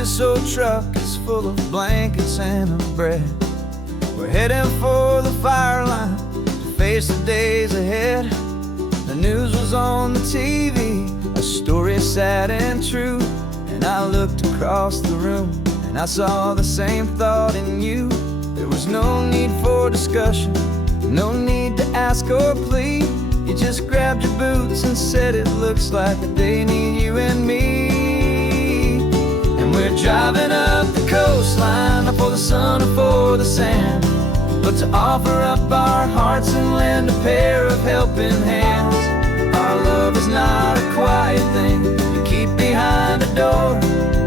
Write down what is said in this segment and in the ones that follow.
this old truck is full of blankets and of bread. We're heading for the fire line to face the days ahead. The news was on the TV, a story sad and true. And I looked across the room and I saw the same thought in you. There was no need for discussion, no need to ask or plead. You just grabbed your boots and said it looks like they need you and me. And we're driving up the coastline, not for the sun or for the sand, but to offer up our hearts and lend a pair of helping hands. Our love is not a quiet thing you keep behind a door.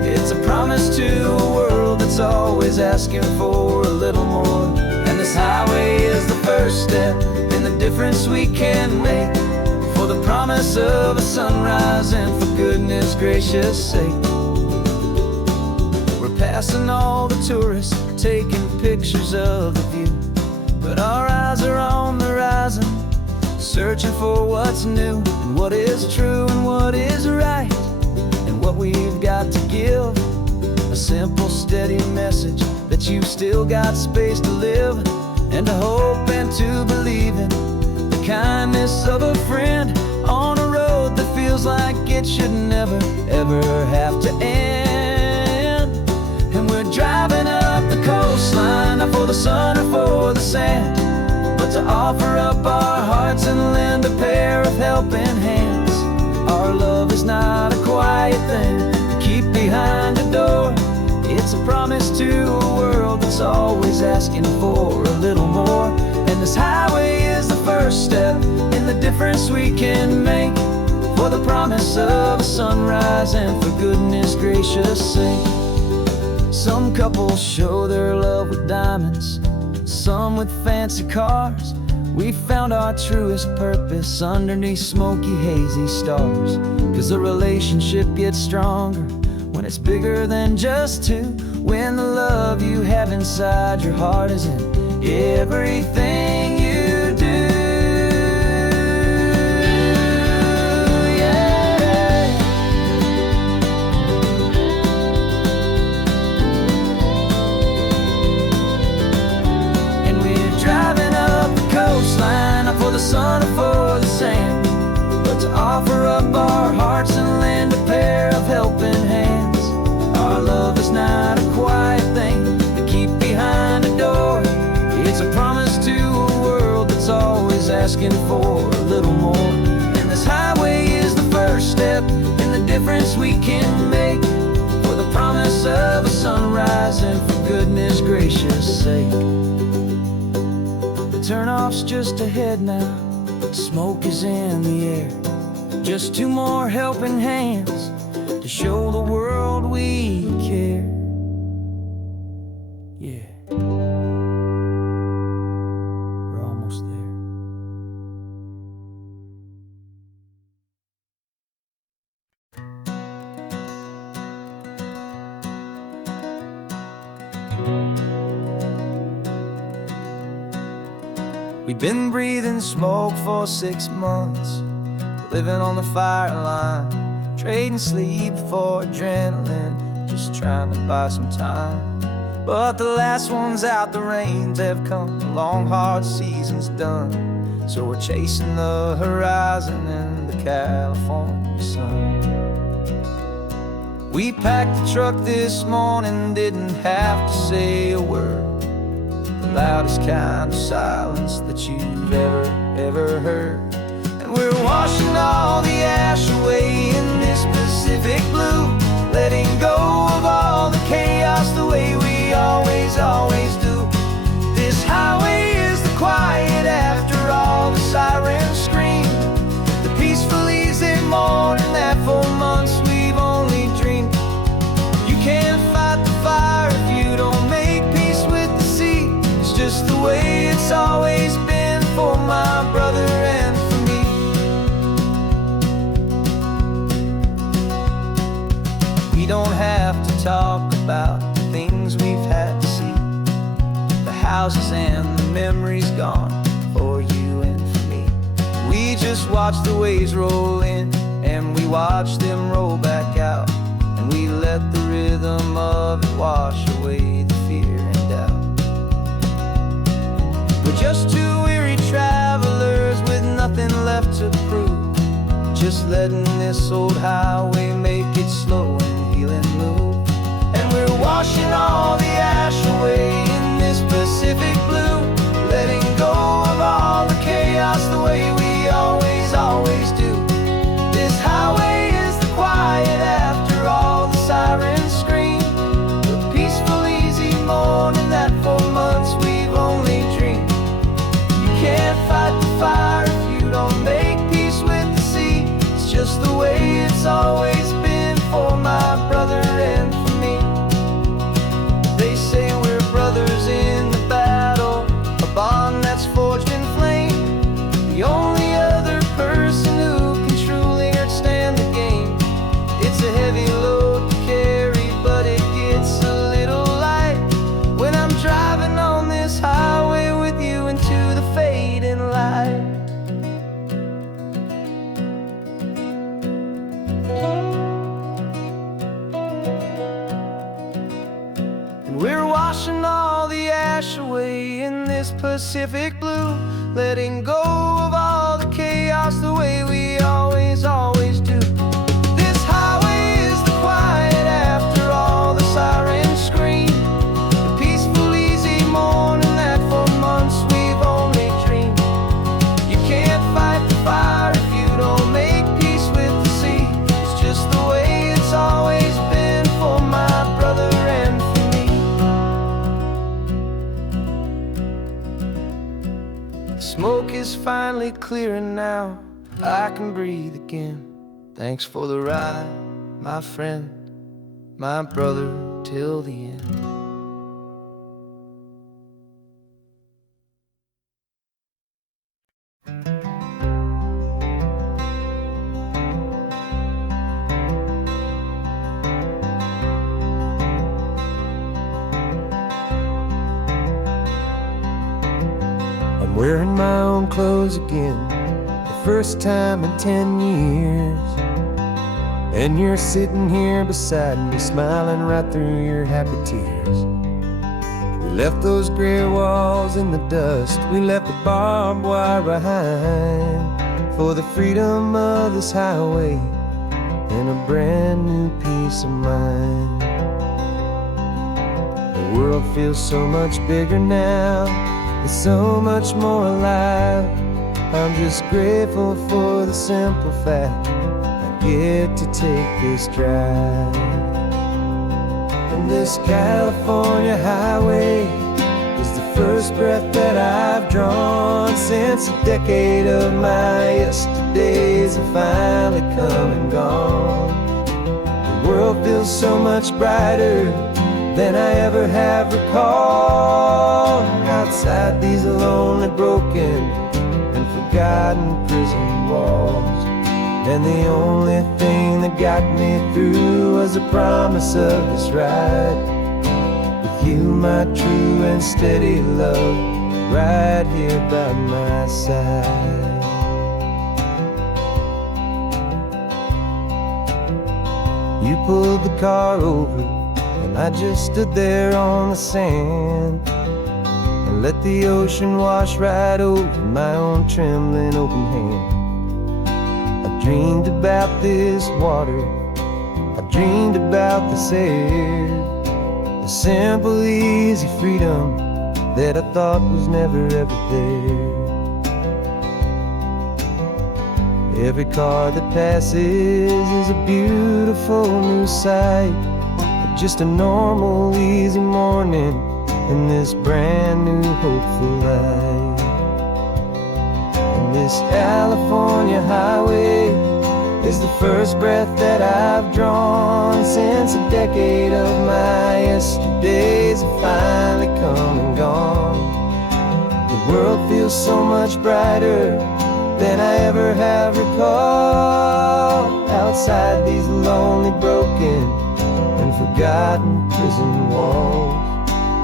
It's a promise to a world that's always asking for a little more. And this highway is the first step in the difference we can make, for the promise of a sunrise and for goodness gracious sake. We're passing all the tourists, taking pictures of the view, but our eyes are on the horizon, searching for what's new and what is true and what is right, and what we've got to give. A simple, steady message that you've still got space to live, and to hope and to believe in the kindness of a friend on a road that feels like it should never, ever have to end. And we're driving up the coastline, not for the sun or for the sand, but to offer up our hearts and lend a pair of helping hands. Our love is not a quiet thing to keep behind a door. It's a promise to a world that's always asking for a little more. And this highway is the first step in the difference we can make, for the promise of a sunrise and for goodness gracious sake. Some couples show their love with diamonds, some with fancy cars. We found our truest purpose underneath smoky, hazy stars. 'Cause a relationship gets stronger when it's bigger than just two, when the love you have inside your heart is in everything you do. Yeah. And we're driving up the coastline, not for the sun or for the sand, but to offer up our hearts and lend a pair of helping hands. Our love is not a quiet thing to keep behind a door. It's a promise to a world that's always asking for a little more. And this highway is the first step in the difference we can make, for the promise of a sunrise and for goodness gracious sake. The turnoff's just ahead now, smoke is in the air. Just two more helping hands to show the world we care. Yeah, we're almost there. We've been breathing smoke for 6 months, living on the fire line, trading sleep for adrenaline, just trying to buy some time. But the last one's out, the rains have come, the long hard season's done. So we're chasing the horizon in the California sun. We packed the truck this morning, didn't have to say a word. The loudest kind of silence that you've ever heard. We're washing all the ash away in this Pacific blue, letting go of all the chaos the way we always do. This highway is the quiet after all the sirens scream, the peaceful easy morning that for months we've only dreamed. You can't fight the fire if you don't make peace with the sea. It's just the way it's always been for my brother and for me. We don't have to talk about the things we've had to see, the houses and the memories gone for you and for me. We just watch the waves roll in and we watch them roll back out, and we let the rhythm rhythm of it wash away the fear and doubt. We're just two weary travelers with nothing left to prove, just letting this old highway make it slow and healing move. And we're washing all the ash away in this Pacific blue, letting go of all the chaos the way we always do. This highway is the quiet after all the sirens scream, the peaceful, easy morning that for months we've only dreamed. You can't fight the fire if you don't make peace with the sea. It's just the way it's always been for my brother and for me. They say we're brothers in the battle, a bond that's forged in flame. The only other person who can truly stand the game. It's a heavy load to carry, but it gets a little light when I'm driving on this highway with you into the fading light. And we're washing all the ash away in this Pacific blue, letting go of all the chaos the way we always do. This highway is the quiet after all the sirens scream, the peaceful, easy morning that for months we've only dreamed. You can't fight the fire if you don't make peace with the sea. It's just the way it's always been for my brother and for me. The smoke is finally clearing now, I can breathe again. Thanks for the ride, my friend, my brother, till the end. I'm wearing my own clothes again, first time in 10 years. And you're sitting here beside me, smiling right through your happy tears. We left those gray walls in the dust, we left the barbed wire behind, for the freedom of this highway and a brand new peace of mind. The world feels so much bigger now, it's so much more alive. I'm just grateful for the simple fact I get to take this drive. And this California highway is the first breath that I've drawn since a decade of my yesterdays have finally come and gone. The world feels so much brighter than I ever have recalled. Outside these lonely, broken forgotten prison walls, and the only thing that got me through was the promise of this ride with you, my true and steady love, right here by my side. You pulled the car over and I just stood there on the sand, let the ocean wash right over my own trembling open hand. I dreamed about this water, I dreamed about this air, the simple, easy freedom that I thought was never ever there. Every car that passes is a beautiful new sight, but just a normal, easy morning in this brand new hopeful life. And this California highway is the first breath that I've drawn since a decade of my yesterdays have finally come and gone. The world feels so much brighter than I ever have recalled. Outside these lonely, broken and forgotten prison walls,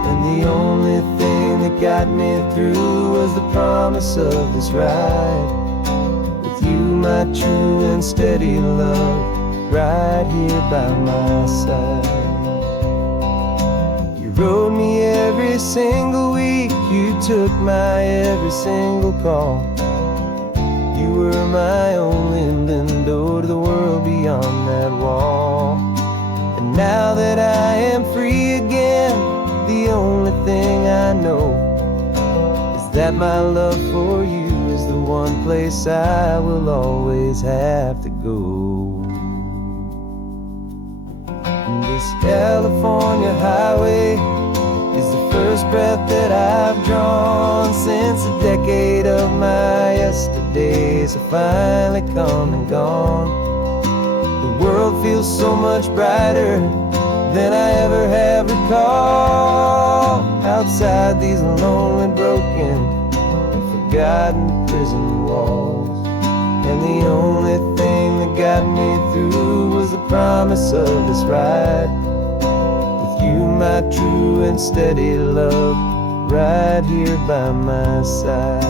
and the only thing that got me through was the promise of this ride with you, my true and steady love, right here by my side. wrote me every single week. You took my every single call. You were my only window to the world beyond that wall. And now that I am free again, the only thing I know is that my love for you is the one place I will always have to go. And this California highway is the first breath that I've drawn since a decade of my yesterdays have finally come and gone. The world feels so much brighter than I ever have recalled. Outside these lonely, broken, and forgotten prison walls. And the only thing that got me through was the promise of this ride with you, my true and steady love, right here by my side.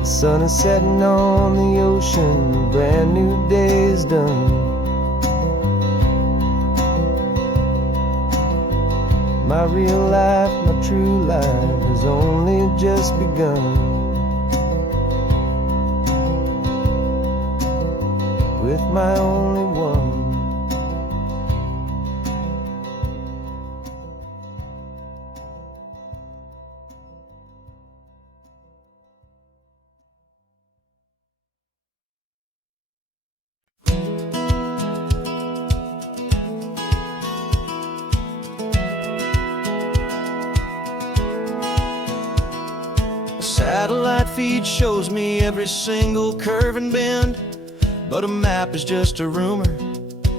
The sun is setting on the ocean, a brand new day is done. My real life, my true life has only just begun. With my only one. Satellite feed shows me every single curve and bend, but a map is just a rumor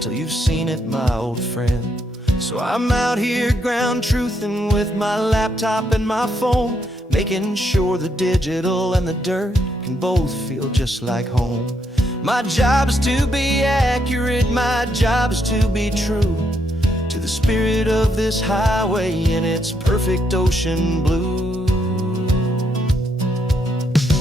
till you've seen it, my old friend. So I'm out here ground truthing with my laptop and my phone, making sure the digital and the dirt can both feel just like home. My job is to be accurate, my job is to be true to the spirit of this highway in its perfect ocean blue.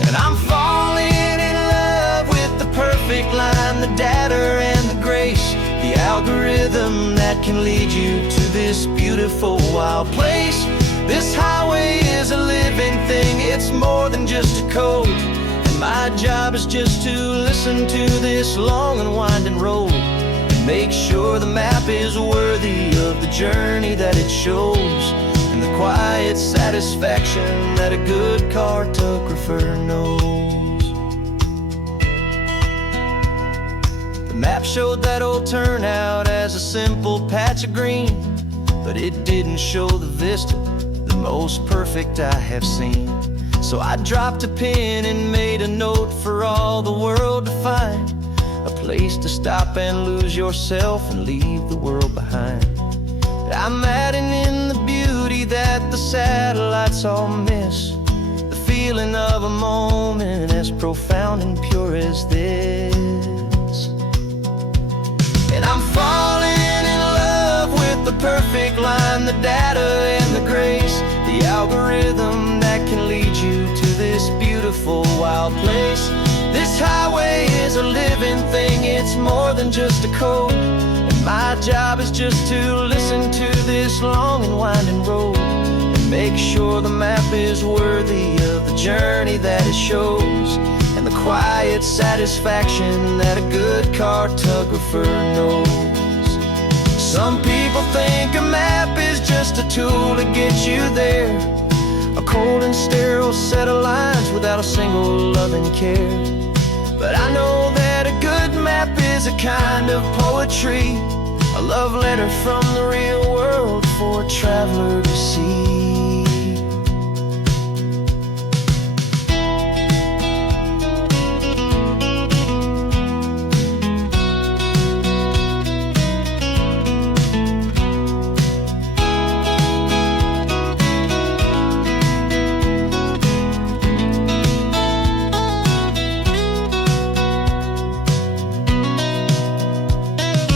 And I'm falling in love with the perfect line, the data and the grace, the algorithm that can lead you to this beautiful wild place. This highway is a living thing, it's more than just a code. And my job is just to listen to this long and winding road and make sure the map is worthy of the journey that it shows, and the quiet satisfaction that a good cartographer knows. The map showed that old turnout as a simple patch of green, but it didn't show the vista, the most perfect I have seen. So I dropped a pin and made a note for all the world to find, a place to stop and lose yourself and leave the world behind. I'm adding in the beauty that the satellites all miss, the feeling of a moment as profound and pure as this. And I'm falling in love with the perfect line, the data and the grace, the algorithm that can lead you to this beautiful wild place. This highway is a living thing, it's more than just a code. My job is just to listen to this long and winding road and make sure the map is worthy of the journey that it shows, and the quiet satisfaction that a good cartographer knows. Some people think a map is just a tool to get you there, a cold and sterile set of lines without a single loving care. But I know that a good map is a kind of poetry, a love letter from the real world for a traveler to see.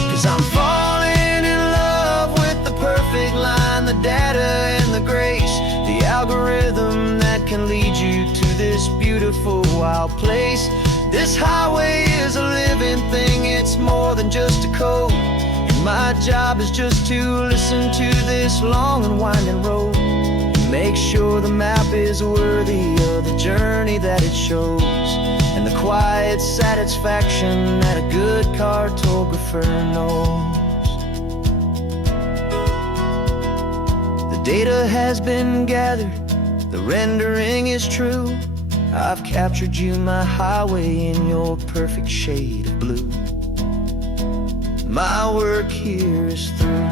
'Cause I'm falling in love with the perfect line, the data and the grace, the algorithm that can lead you to this beautiful wild place. This highway is a living thing, it's more than just a code. And my job is just to listen to this long and winding road, and make sure the map is worthy of the journey that it shows, and the quiet satisfaction that a good cartographer knows. The data has been gathered, the rendering is true. I've captured you, my highway, in your perfect shade of blue. My work here is through.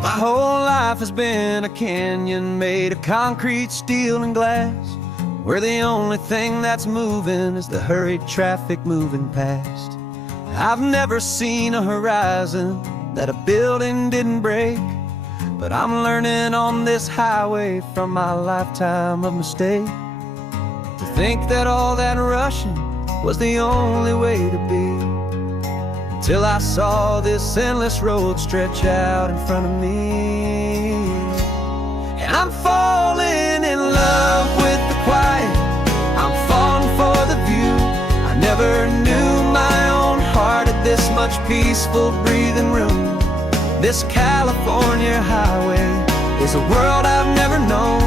My whole life has been a canyon made of concrete, steel, and glass, where the only thing that's moving is the hurried traffic moving past. I've never seen a horizon that a building didn't break, but I'm learning on this highway from my lifetime of mistakes, to think that all that rushing was the only way to be. Till I saw this endless road stretch out in front of me. And I'm falling in love with the quiet, I'm falling for the view. I never knew my own heart had this much peaceful breathing room. This California highway is a world I've never known,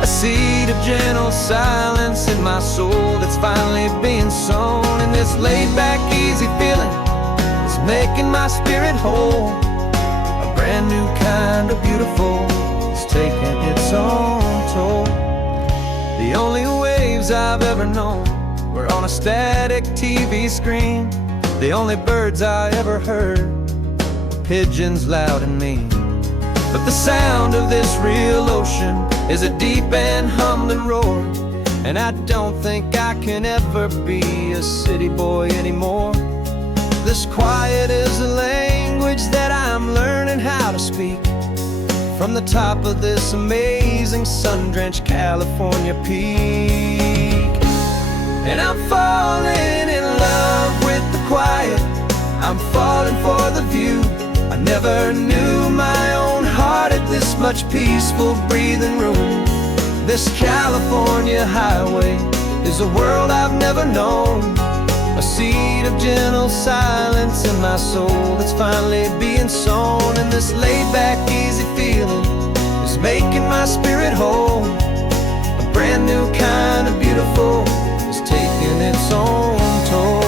a seed of gentle silence in my soul that's finally being sown. And this laid-back, easy feeling making my spirit whole, a brand new kind of beautiful. It's taking its own toll. The only waves I've ever known were on a static TV screen. The only birds I ever heard were pigeons loud and mean. But the sound of this real ocean is a deep and humbling roar, and I don't think I can ever be a city boy anymore. This quiet is a language that I'm learning how to speak, from the top of this amazing sun-drenched California peak. And I'm falling in love with the quiet, I'm falling for the view. I never knew my own heart had this much peaceful breathing room. This California highway is a world I've never known, a seed of gentle silence in my soul that's finally being sown. And this laid-back, easy feeling is making my spirit whole, a brand new kind of beautiful is taking its own toll.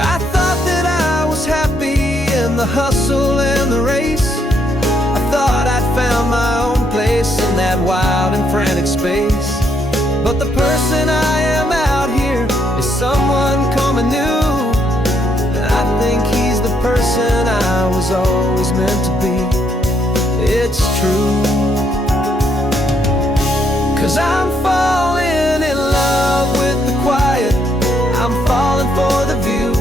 I thought that I was happy in the hustle and the race. I thought I'd found my own place in that wild and frantic space. But the person I am out here is someone coming new, and I think he's the person I was always meant to be. It's true, 'cause I'm falling in love with the quiet, I'm falling for the view.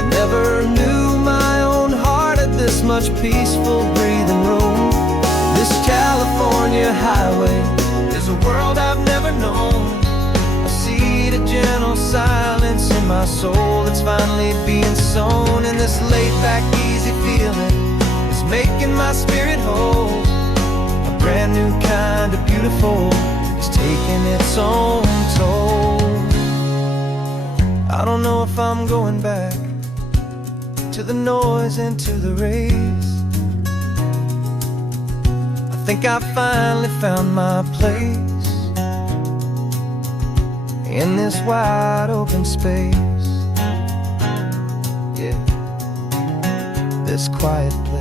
I never knew my own heart had this much peaceful breathing room. This California highway is a world I've never known, a seed of gentle silence in my soul that's finally being sown. And this laid-back, easy feeling is making my spirit whole, a brand new kind of beautiful is taking its own toll. I don't know if I'm going back to the noise and to the race. I think I finally found my place in this wide open space, yeah, this quiet place.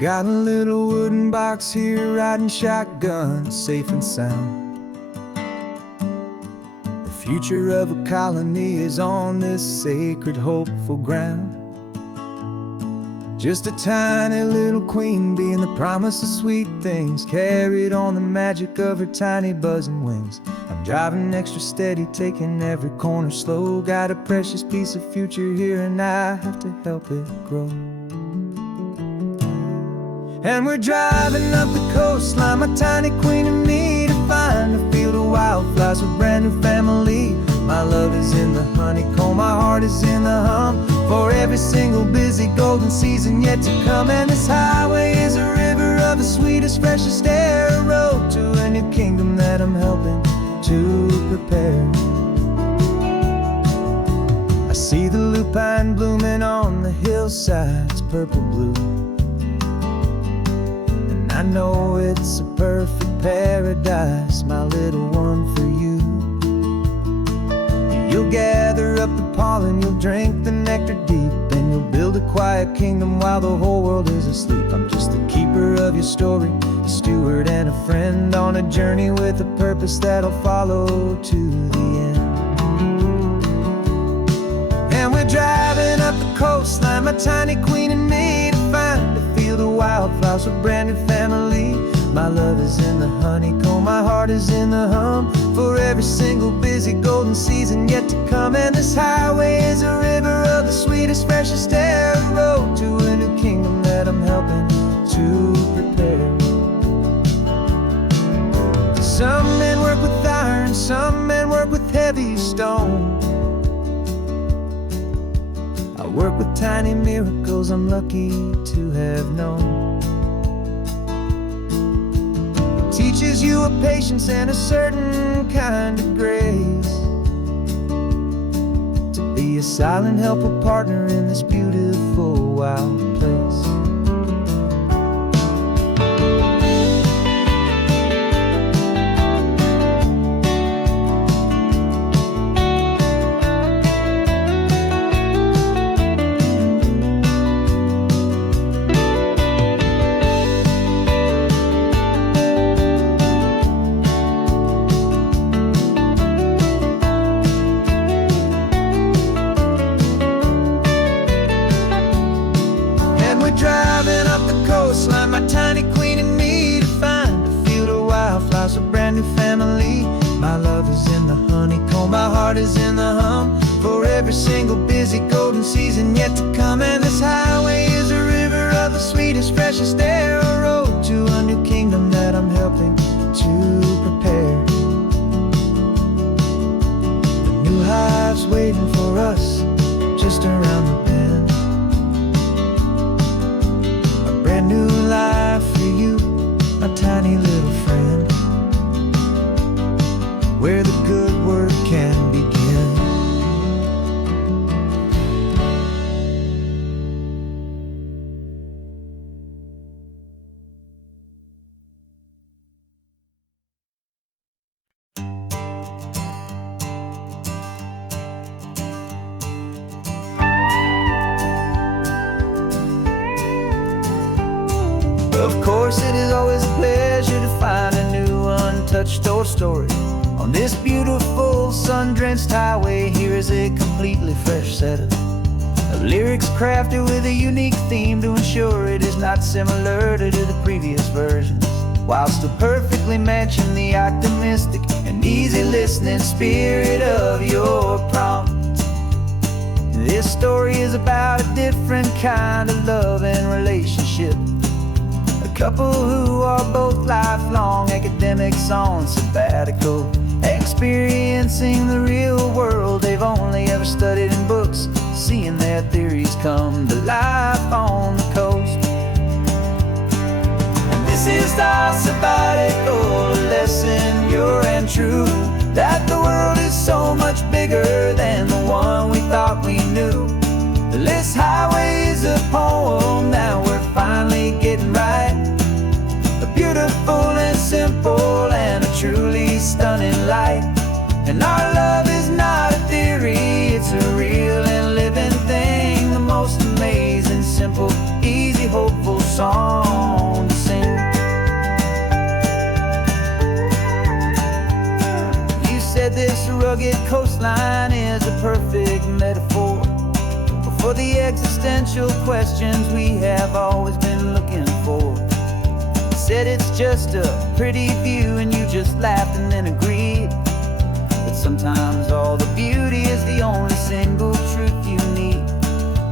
Got a little wooden box here, riding shotgun, safe and sound. The future of a colony is on this sacred, hopeful ground. Just a tiny little queen bee and the promise of sweet things, carried on the magic of her tiny buzzing wings. I'm driving extra steady, taking every corner slow. Got a precious piece of future here and I have to help it grow. And we're driving up the coastline, my tiny queen and me, to find a field of wildflowers, a brand new family. My love is in the honeycomb, my heart is in the hum, for every single busy golden season yet to come. And this highway is a river of the sweetest, freshest air, a road to a new kingdom that I'm helping to prepare. I see the lupine blooming on the hillsides, purple blue, and I know it's a perfect paradise, my little one, for you. You'll gather up the pollen, you'll drink the nectar deep, and you'll build a quiet kingdom while the whole world is asleep. I'm just the keeper of your story, a steward and a friend, on a journey with a purpose that'll follow to the end. And we're driving up the coastline, my tiny queen and me, to find a field of wildflowers, a brand new family. My love is in the honeycomb, my heart is in the hum, for every single busy golden season yet to come. And this highway is a river of the sweetest, freshest air, a road to a new kingdom that I'm helping to prepare. Some men work with iron, some men work with heavy stone. I work with tiny miracles I'm lucky to have known. Teaches you a patience and a certain kind of grace, to be a silent helper partner in this beautiful wild place. Driving up the coastline, my tiny queen and me, to find a field of wildflowers, a brand new family. My love is in the honeycomb, my heart is in the hum, for every single busy golden season yet to come. And this highway is a river of the sweetest, freshest air, a road to a new kingdom that I'm helping to prepare. The new hive's waiting for us just around the bend. New life for you, my tiny little friend, where the good work can begin. Of course, it is always a pleasure to find a new untouched old story. On this beautiful sun-drenched highway, here is a completely fresh set of lyrics crafted with a unique theme to ensure it is not similar to the previous versions, while still perfectly matching the optimistic and easy listening spirit of your prompt. This story is about a different kind of love and relationship. Couple who are both lifelong academics on sabbatical, experiencing the real world they've only ever studied in books, seeing their theories come to life on the coast. And this is our sabbatical lesson, pure and true, that the world is so much bigger than the one we thought we knew. This highway is a poem that we're finally getting right, a beautiful and simple and a truly stunning light. And our love is not a theory, it's a real and living thing, the most amazing, simple, easy, hopeful song to sing. You said this rugged coastline is a perfect metaphor for the existential questions we have always been looking for. You said it's just a pretty view, and you just laughed and then agreed that sometimes all the beauty is the only single truth you need.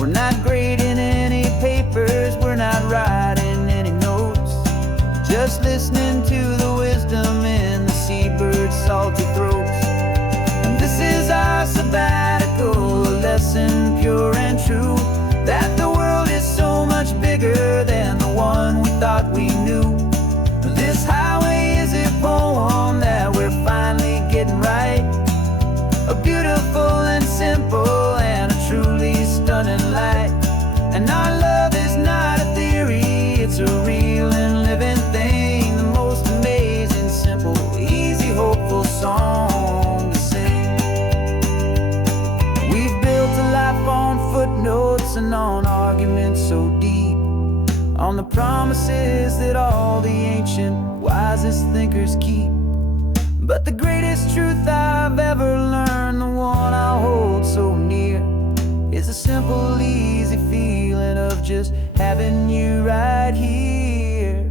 We're not grading any papers, we're not writing any notes, just listening to the wisdom in the seabird's salty throats. And this is our sabbatical, a lesson pure and true, that the world is so much bigger than the one we thought we knew. This highway is a poem that we're finally getting right, a beautiful and simple and a truly stunning light. And our love is not a theory, it's a real and living thing, the most amazing, simple, easy, hopeful song to sing. We've built a life on footnotes and on arguments so deep, on the promises that all the ancient, wisest thinkers keep. But the greatest truth I've ever learned, the one I'll hold so near, is a simple, easy feeling of just having you right here.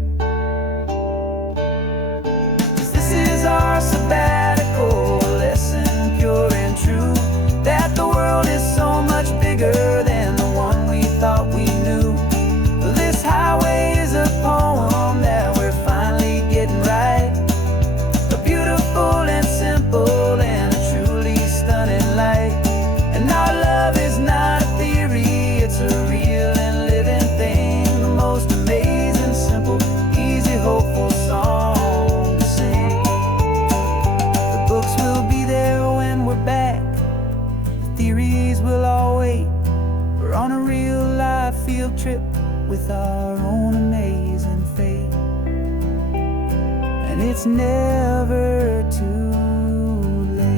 'Cause this is our sabbatical, lesson pure and true, that the world is so much bigger than the one we thought we knew. This highway is a poem that we're finally getting right, a beautiful and simple and a truly stunning light. And our love is not a theory, it's a real and living thing, the most amazing, simple, easy, hopeful song to sing. The books will be there when we're back, the theories will all wait. We're on a real life field trip with our own amazing fate, and it's never too late.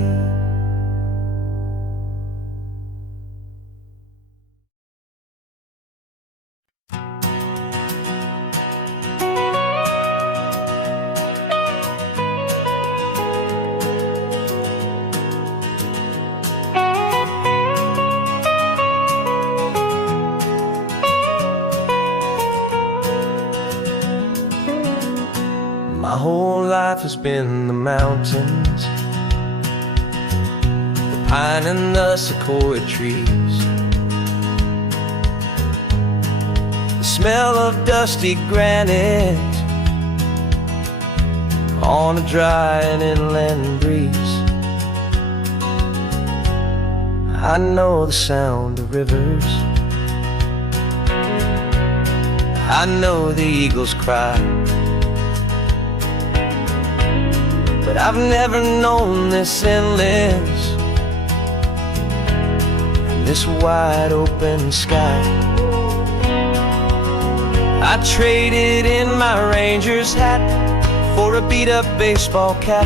My whole life has been the mountains, the pine and the sequoia trees, the smell of dusty granite on a dry and inland breeze. I know the sound of rivers, I know the eagles cry, but I've never known this endless, this wide open sky. I traded in my ranger's hat for a beat-up baseball cap,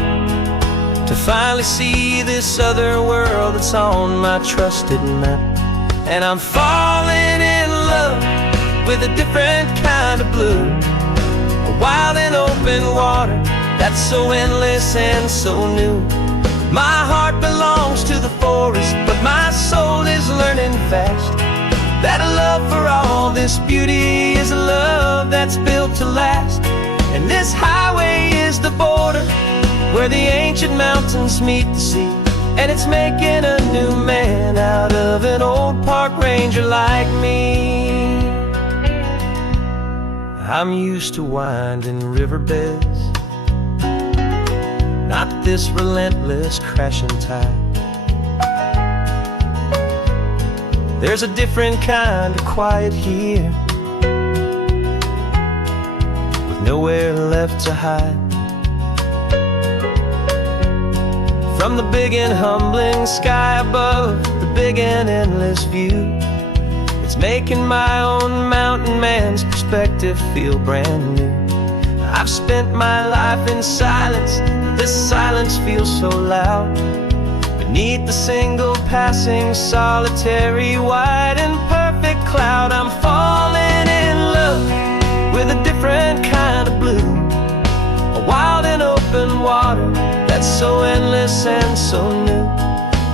to finally see this other world that's on my trusted map. And I'm falling in love with a different kind of blue, a wild and open water that's so endless and so new. My heart belongs to the forest, but my soul is learning fast that a love for all this beauty is a love that's built to last. And this highway is the border where the ancient mountains meet the sea, and it's making a new man out of an old park ranger like me. I'm used to winding riverbeds, not this relentless crashing tide. There's a different kind of quiet here, with nowhere left to hide. From the big and humbling sky above, the big and endless view, it's making my own mountain man's perspective feel brand new. I've spent my life in silence, this silence feels so loud. Beneath the single passing solitary white and perfect cloud, I'm falling in love endless and so new.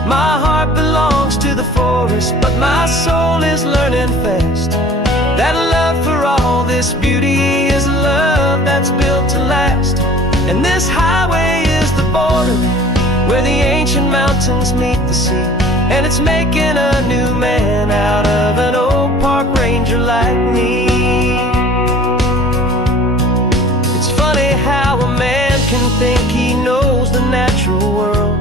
My heart belongs to the forest, but my soul is learning fast that love for all this beauty is a love that's built to last. And this highway is the border where the ancient mountains meet the sea, and it's making a new man out of an old park ranger like me. It's funny how a man can think he knows the natural world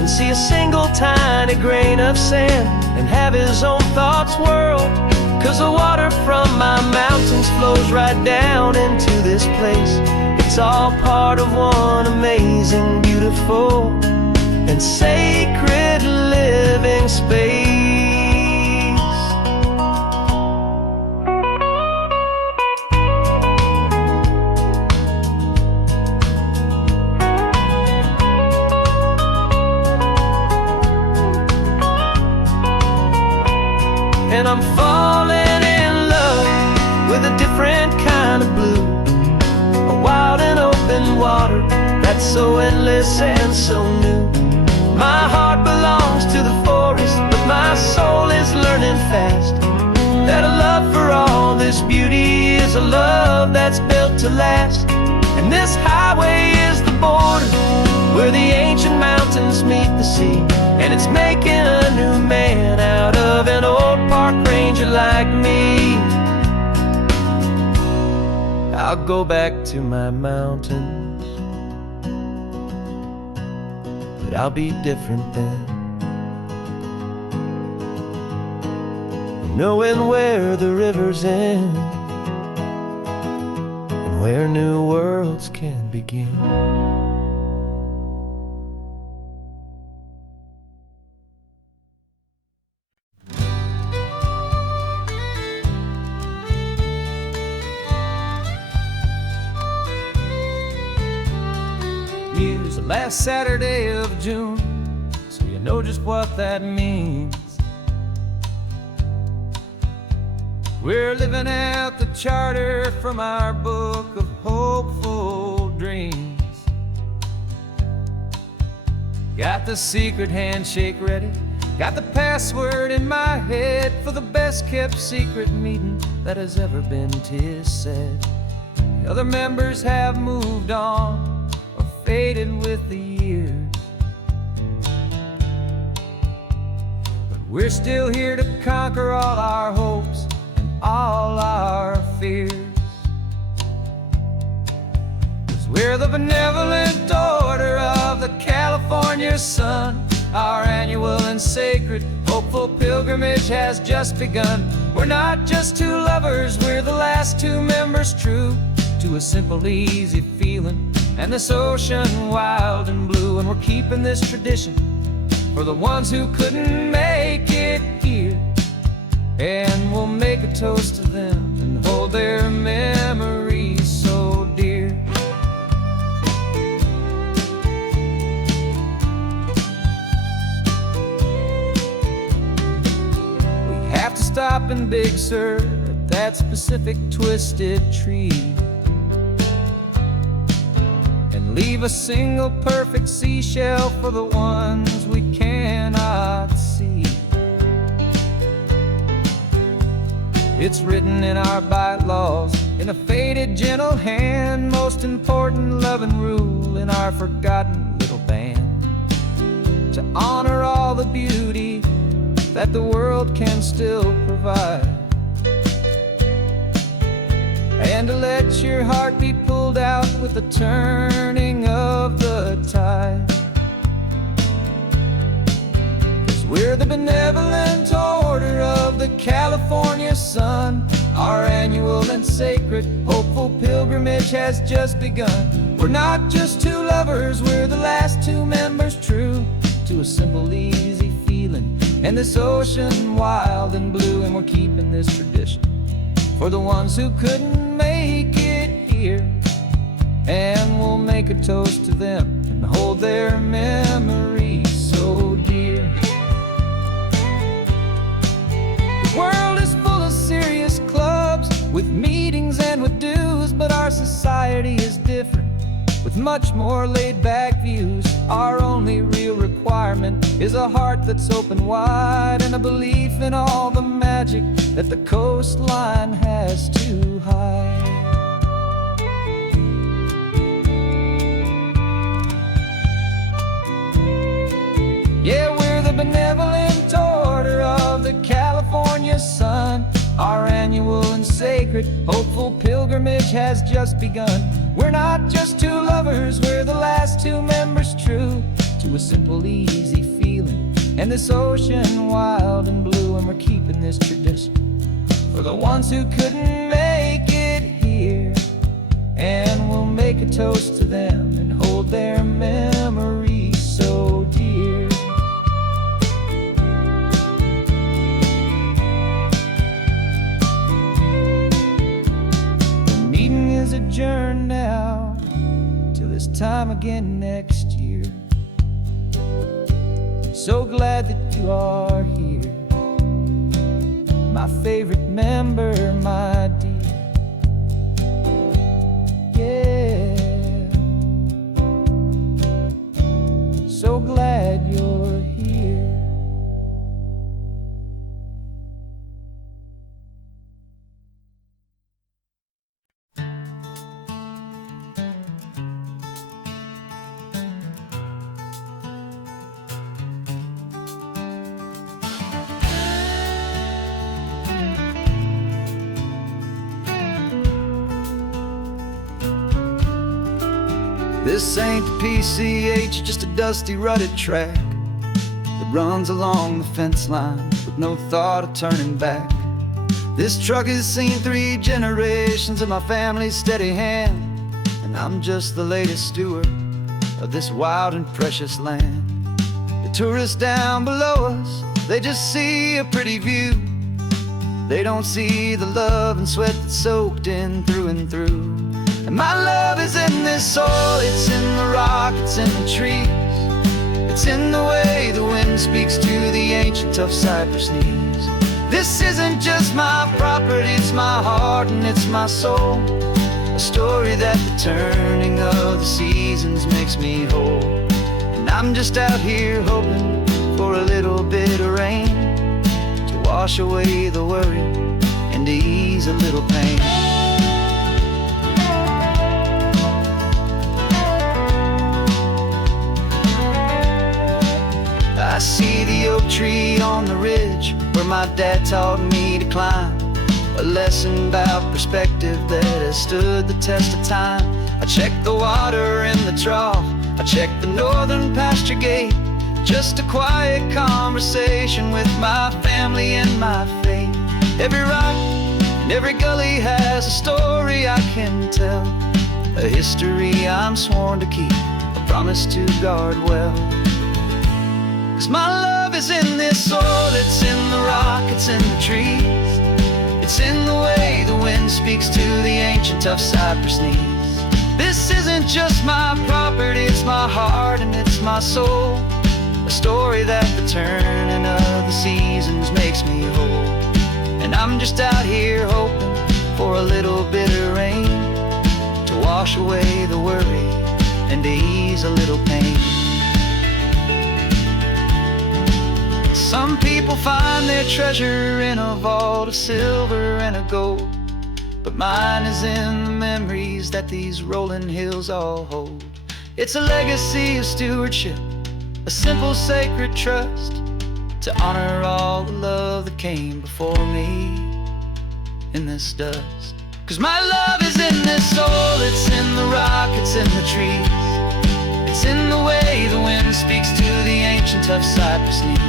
and see a single tiny grain of sand and have his own thoughts whirled. 'Cause the water from my mountains flows right down into this place. It's all part of one amazing, beautiful, and sacred living space. And I'm falling in love with a different kind of blue, a wild and open water that's so endless and so new. My heart belongs to the forest, but my soul is learning fast that a love for all this beauty is a love that's built to last. And this highway is the border where the ancient mountains meet the sea, and it's making a new man out of an old park ranger like me. I'll go back to my mountains, but I'll be different then, knowing where the rivers end and where new worlds can begin. Use the last Saturday of June, so you know just what that means. We're living out the charter from our book of hopeful dreams. Got the secret handshake ready, got the password in my head for the best kept secret meeting that has ever been, 'tis said. The other members have moved on, faded with the years, but we're still here to conquer all our hopes and all our fears. 'Cause we're the benevolent order of the California sun. Our annual and sacred hopeful pilgrimage has just begun. We're not just two lovers, we're the last two members true to a simple, easy feeling and this ocean wild and blue. And we're keeping this tradition for the ones who couldn't make it here, and we'll make a toast to them and hold their memories so dear. We have to stop in Big Sur at that specific twisted tree, leave a single perfect seashell for the ones we cannot see. It's written in our bylaws in a faded gentle hand, most important loving rule in our forgotten little band, to honor all the beauty that the world can still provide, and to let your heart be pulled out with the turning of the tide. 'Cause we're the benevolent order of the California sun. Our annual and sacred hopeful pilgrimage has just begun. We're not just two lovers, we're the last two members true to a simple, easy feeling and this ocean wild and blue. And we're keeping this tradition for the ones who couldn't make it here, and we'll make a toast to them and hold their memories so dear. The world is full of serious clubs with meetings and with dues, but our society is different. with much more laid-back views. Our only real requirement is a heart that's open wide, and a belief in all the magic that the coastline has to hide. Yeah, we're the benevolent order of the California sun. Our annual and sacred, hopeful pilgrimage has just begun. We're not just two lovers, we're the last two members true to a simple, easy feeling, and this ocean wild and blue. And we're keeping this tradition for the ones who couldn't make it here, and we'll make a toast to them and hold their memories so dear. Adjourn now till this time again next year. So glad that you are here, my favorite member, my dear. Yeah, so glad you're here. This ain't the PCH, just a dusty, rutted track that runs along the fence line with no thought of turning back. This truck has seen 3 generations of my family's steady hand, and I'm just the latest steward of this wild and precious land. The tourists down below us, they just see a pretty view. They don't see the love and sweat that's soaked in through and through. And my love is in this soil, it's in the rock, it's in the trees. It's in the way the wind speaks to the ancient tough cypress knees. This isn't just my property, it's my heart and it's my soul. A story that the turning of the seasons makes me whole. And I'm just out here hoping for a little bit of rain to wash away the worry and to ease a little pain. I see the oak tree on the ridge where my dad taught me to climb. A lesson about perspective that has stood the test of time. I check the water in the trough, I check the northern pasture gate. Just a quiet conversation with my family and my faith. Every rock and every gully has a story I can tell, a history I'm sworn to keep, a promise to guard well. 'Cause my love is in this soil, it's in the rock, it's in the trees. It's in the way the wind speaks to the ancient tough cypress knees. This isn't just my property, it's my heart and it's my soul. A story that the turning of the seasons makes me whole. And I'm just out here hoping for a little bit of rain to wash away the worry and to ease a little pain. Some people find their treasure in a vault of silver and of gold, but mine is in the memories that these rolling hills all hold. It's a legacy of stewardship, a simple sacred trust, to honor all the love that came before me in this dust. 'Cause my love is in this soul, it's in the rock, it's in the trees. It's in the way the wind speaks to the ancient tough cypress knees.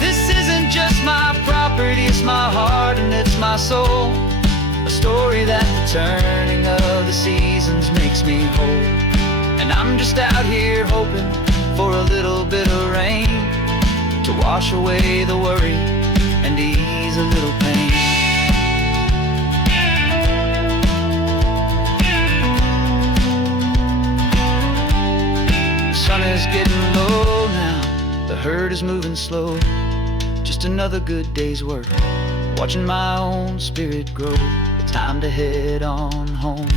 This isn't just my property, it's my heart and it's my soul. A story that the turning of the seasons makes me whole. And I'm just out here hoping for a little bit of rain to wash away the worry and ease a little pain. The sun is getting low now, the herd is moving slow. Just another good day's work, watching my own spirit grow. Time to head on home.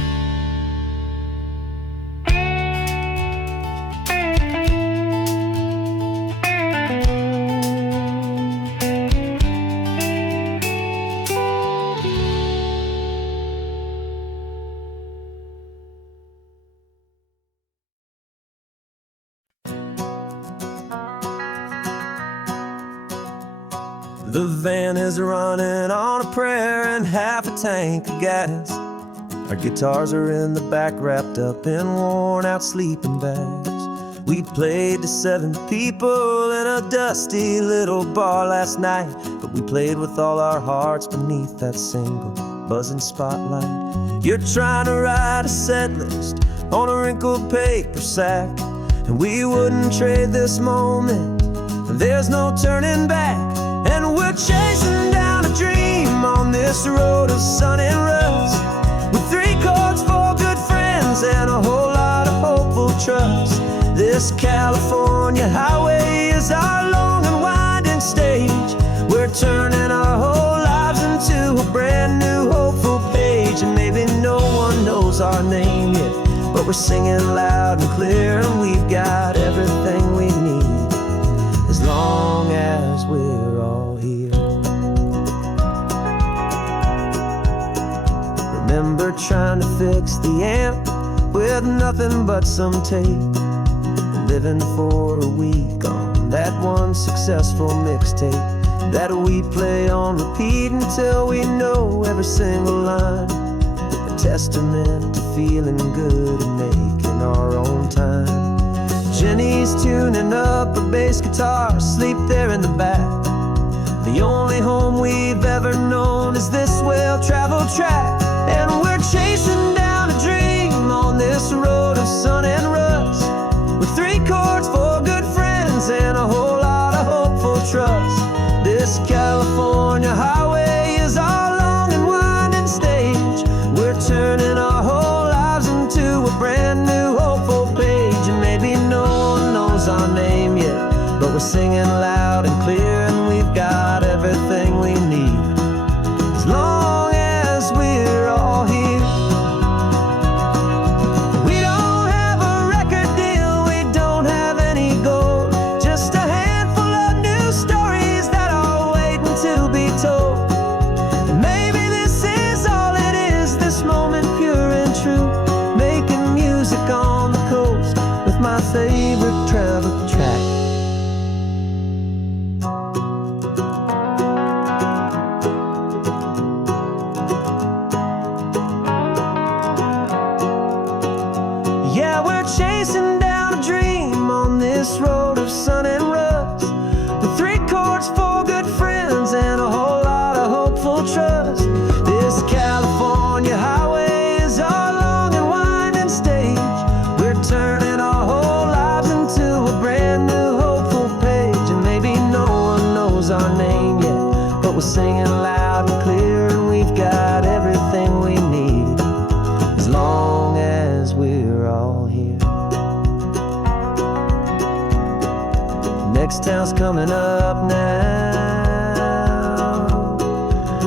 The van is running on a prayer and half a tank of gas. Our guitars are in the back, wrapped up in worn-out sleeping bags. We played to 7 people in a dusty little bar last night, but we played with all our hearts beneath that single buzzing spotlight. You're trying to write a set list on a wrinkled paper sack, and we wouldn't trade this moment. There's no turning back, and we're chasing down a dream on this road of sun and rust, with 3 chords, 4 good friends, and a whole lot of hopeful trust. This California highway is our long and winding stage. We're turning our whole lives into a brand new hopeful page. And maybe no one knows our name yet, but we're singing loud and clear, and we've got everything we need, as long as we're all here. Remember trying to fix the amp with nothing but some tape, living for a week on that one successful mixtape that we play on repeat until we know every single line. A testament to feeling good and making our own time. Jenny's tuning up her bass guitar, asleep there in the back. The only home we've ever known is this well-traveled track, and we're chasing down a dream on this road of sun and rust, with 3 chords, 4 good friends, and a whole lot of hopeful trust. This California highway is our long and winding stage. We're turning our whole lives into a brand new hopeful page. And maybe no one knows our name yet, but we're singing loud and clear, and we've got everything we need, as long as we're all here. My favorite travel track. Yeah, we're chasing down a dream on this road of sun and rust, with 3 chords, 4 good friends, and a whole lot of hopeful trust. This California highway is our long and winding stage. We're turning our whole lives into a brand new hopeful page. And maybe no one knows our name yet, but we're singing loud and clear, and we've got everything we need, as long as we're all here. Next town's coming up now.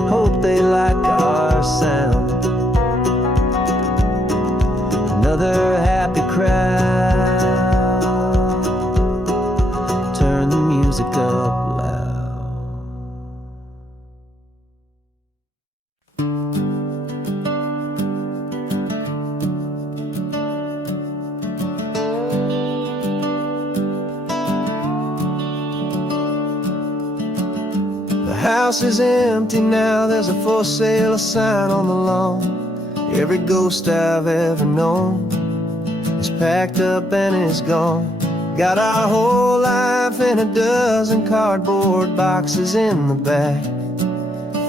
Hope they like our sound. Another happy crowd. Turn the music up loud. The house is empty now, there's a for sale sign on the lawn. Every ghost I've ever known is packed up and is gone. Got our whole life in a dozen cardboard boxes in the back.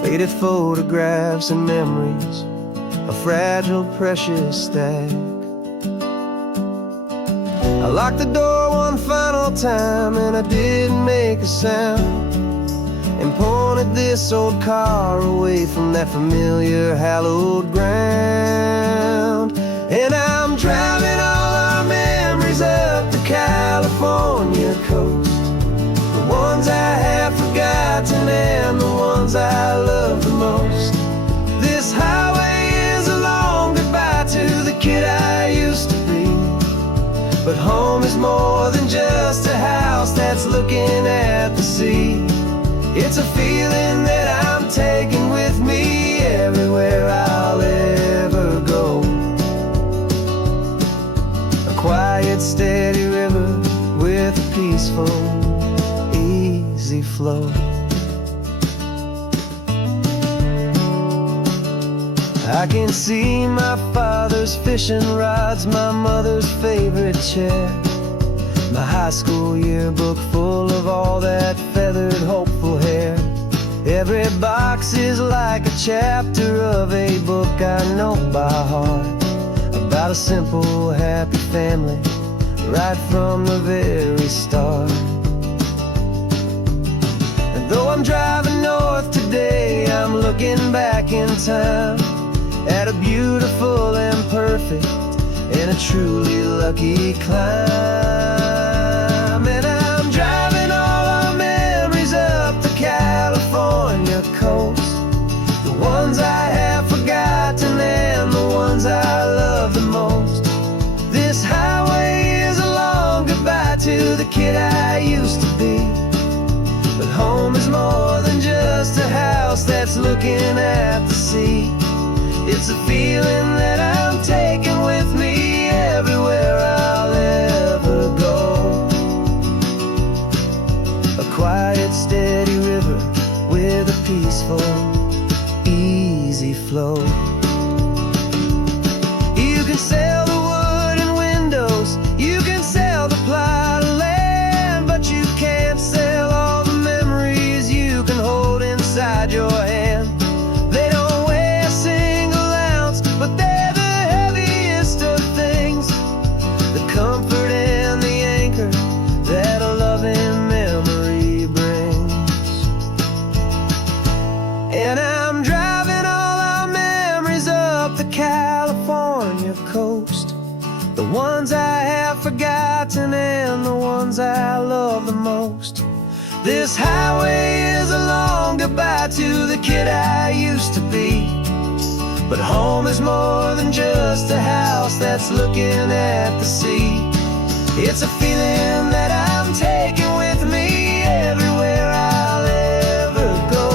Faded photographs and memories, a fragile, precious stack. I locked the door one final time and I didn't make a sound, and pointed this old car away from that familiar hallowed ground. And I'm driving all our memories up the California coast, the ones I have forgotten and the ones I love the most. This highway is a long goodbye to the kid I used to be, but home is more than just a house that's looking at the sea. It's a feeling that I'm taking with me everywhere I'll ever go. A quiet, steady river with a peaceful, easy flow. I can see my father's fishing rods, my mother's favorite chair, my high school yearbook full of all that feathered, hopeful hair. Every box is like a chapter of a book I know by heart, about a simple, happy family, right from the very start. And though I'm driving north today, I'm looking back in time at a beautiful and perfect and a truly lucky climb. And I'm driving all our memories up the California coast, the ones I have forgotten and the ones I love the most. This highway is a long goodbye to the kid I used to be, but home is more than just a house that's looking at the sea. It's a feeling that I'm taking with me everywhere I'll ever go. A quiet, steady river with a peaceful, easy flow. You can sail the wooden windows, you can sail the plot of land, but you can't sail all the memories you can hold inside your hand. They don't weigh a single ounce, but they're the heaviest of things, the comfort and the anchor that a loving memory brings. And I'm driving all our memories up the California coast, the ones I have forgotten and the ones I love the most. This highway is a long goodbye to the kid I used to be, but home is more than just a house that's looking at the sea. It's a feeling that I'm taking with me everywhere I'll ever go.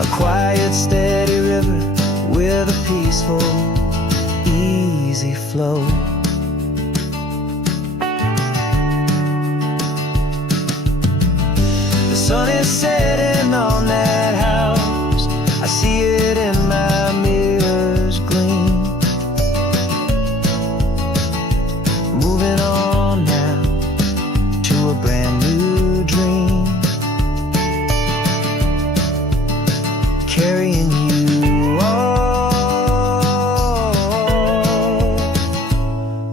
A quiet, steady river with a peaceful, easy flow. The sun is setting on that house, I see it in my mirror's gleam. Moving on now to a brand new dream, carrying you all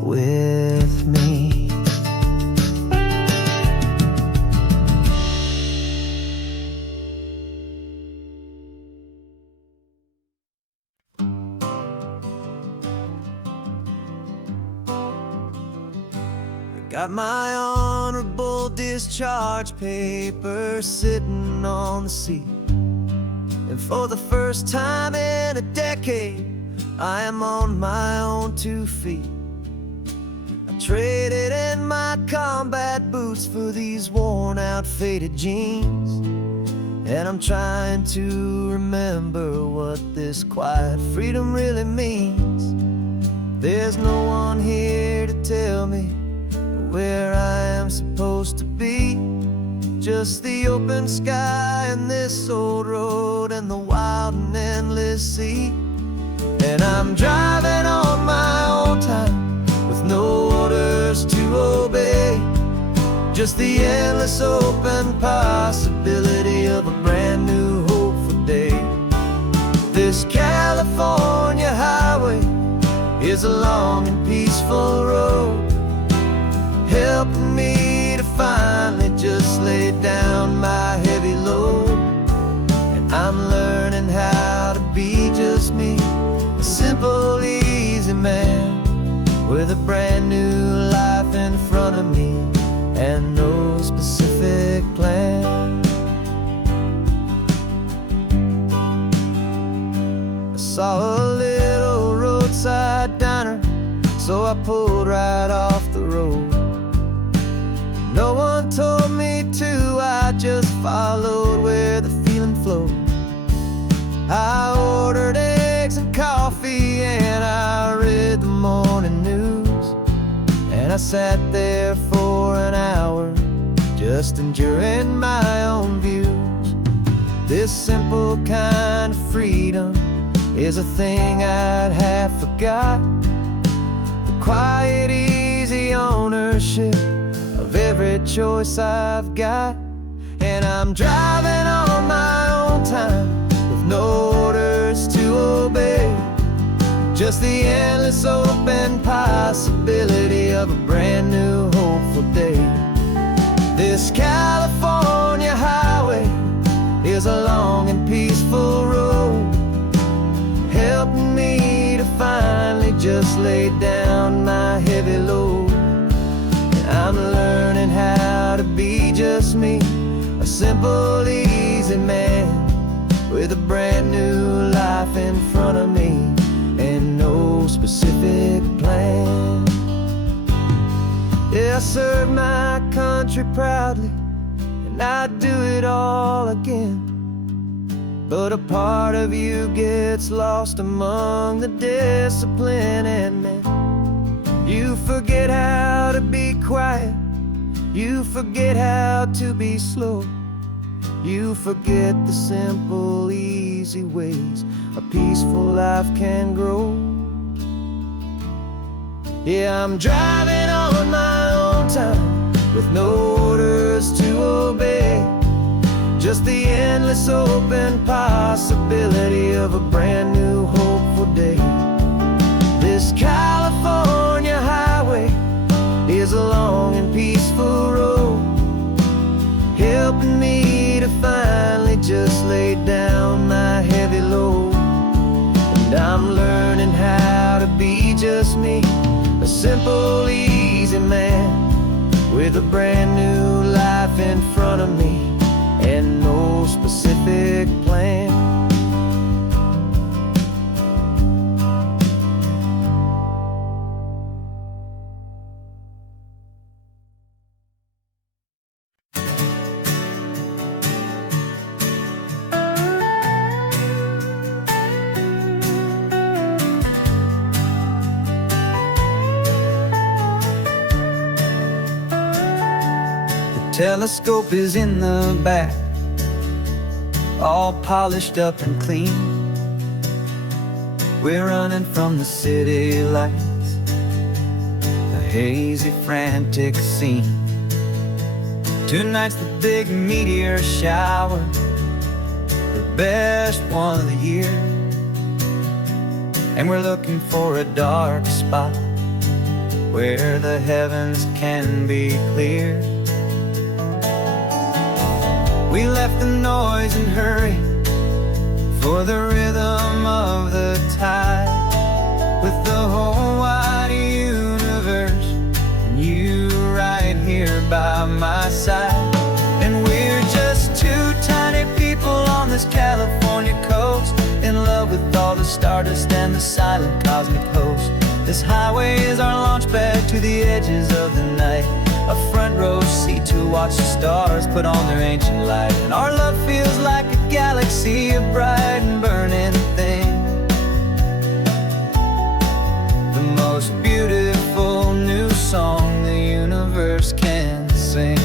with me. Got my honorable discharge paper sitting on the seat, and for the first time in a decade, I am on my own 2 feet. I traded in my combat boots for these worn out, faded jeans, and I'm trying to remember what this quiet freedom really means. There's no one here to tell me where I am supposed to be, just the open sky and this old road and the wild and endless sea. And I'm driving on my own time with no orders to obey, just the endless open possibility of a brand new hopeful day. This California highway is a long and peaceful road, helping me to finally just lay down my heavy load. And I'm learning how to be just me, a simple, easy man with a brand new life in front of me and no specific plan. I saw a little roadside diner, so I pulled right off the road. No one told me to, I just followed where the feeling flowed. I ordered eggs and coffee and I read the morning news, and I sat there for an hour just enduring my own views. This simple kind of freedom is a thing I'd have forgot. The quiet, easy ownership of every choice I've got. And I'm driving on my own time with no orders to obey. Just the endless open possibility of a brand new hopeful day. This California highway is a long and peaceful road, helping me to finally just lay down my heavy load. And I'm learning how to be just me, a simple, easy man with a brand new life in front of me and no specific plan. Yeah, I serve my country proudly, and I'd do it all again. But a part of you gets lost among the discipline and men. You forget how to be quiet, you forget how to be slow. You forget the simple, easy ways a peaceful life can grow. Yeah, I'm driving on my own time with no orders to obey. Just the endless open possibility of a brand new hopeful day. This California highway is a long and peaceful road, helping me to finally just lay down my heavy load. And I'm learning how to be just me, a simple, easy man with a brand new life in front of me and no specific plan. Telescope is in the back, all polished up and clean. We're running from the city lights, a hazy, frantic scene. Tonight's the big meteor shower, the best one of the year. And we're looking for a dark spot where the heavens can be clear. We left the noise and hurry for the rhythm of the tide, with the whole wide universe and you right here by my side. And we're just two tiny people on this California coast, in love with all the stardust and the silent cosmic host. This highway is our launch pad to the edges of the night, a front row seat to watch the stars put on their ancient light. And our love feels like a galaxy, a bright and burning thing, the most beautiful new song the universe can sing.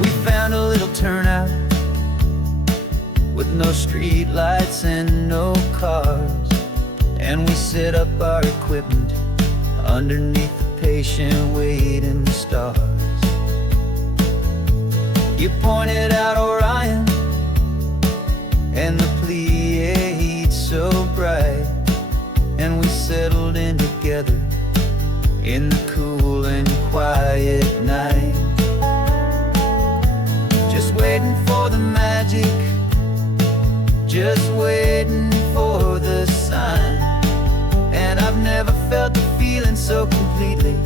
We found a little turnout with no street lights and no cars, and we set up our equipment underneath the patient waiting stars. You pointed out Orion and the Pleiades so bright, and we settled in together in the cool and quiet night, just waiting for the magic, just waiting for the sign. And I've never felt the feeling so completely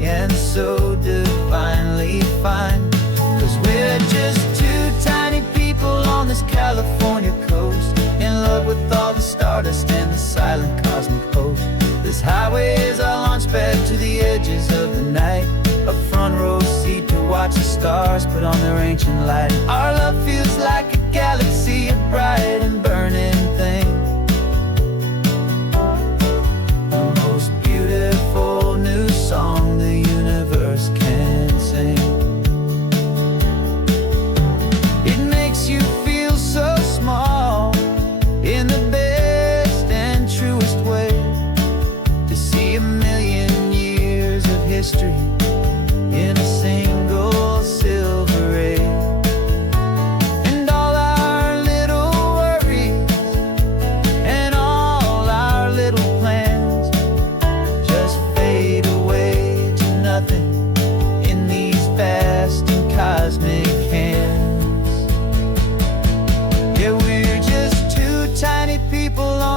and so divinely fine, 'cause we're just two tiny people on this California coast, in love with all the stardust and the silent cosmic host. This highway is our launch pad to the edges of the night, a front row seat to watch the stars put on their ancient light. Our love feels like a galaxy, a bright and burning thing, the most beautiful new song the universe can sing.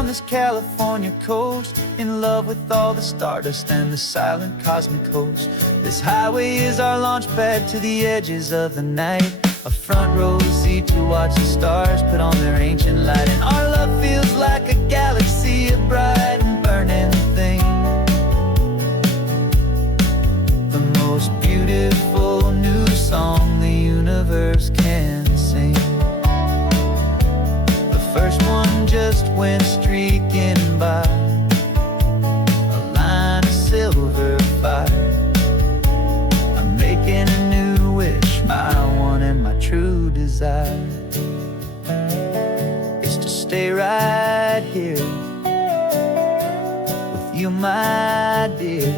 on this California coast, in love with all the stardust and the silent cosmic host. This highway is our launch pad to the edges of the night, a front row seat to watch the stars put on their ancient light. And our love feels like a galaxy of bright and burning things, the most beautiful new song the universe can sing. The first one just went streaking by, a line of silver fire. I'm making a new wish, my one and my true desire is to stay right here with you, my dear.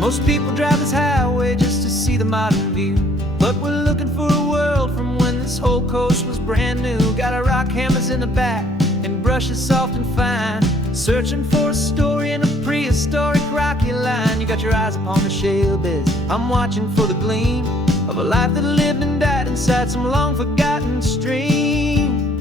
Most people drive this highway just to see the modern view, but we're looking for a world from when this whole coast was brand new. Got our rock hammers in the back and brushes soft and fine, searching for a story in a prehistoric rocky line. You got your eyes upon the shale beds, I'm watching for the gleam of a life that lived and died inside some long forgotten stream.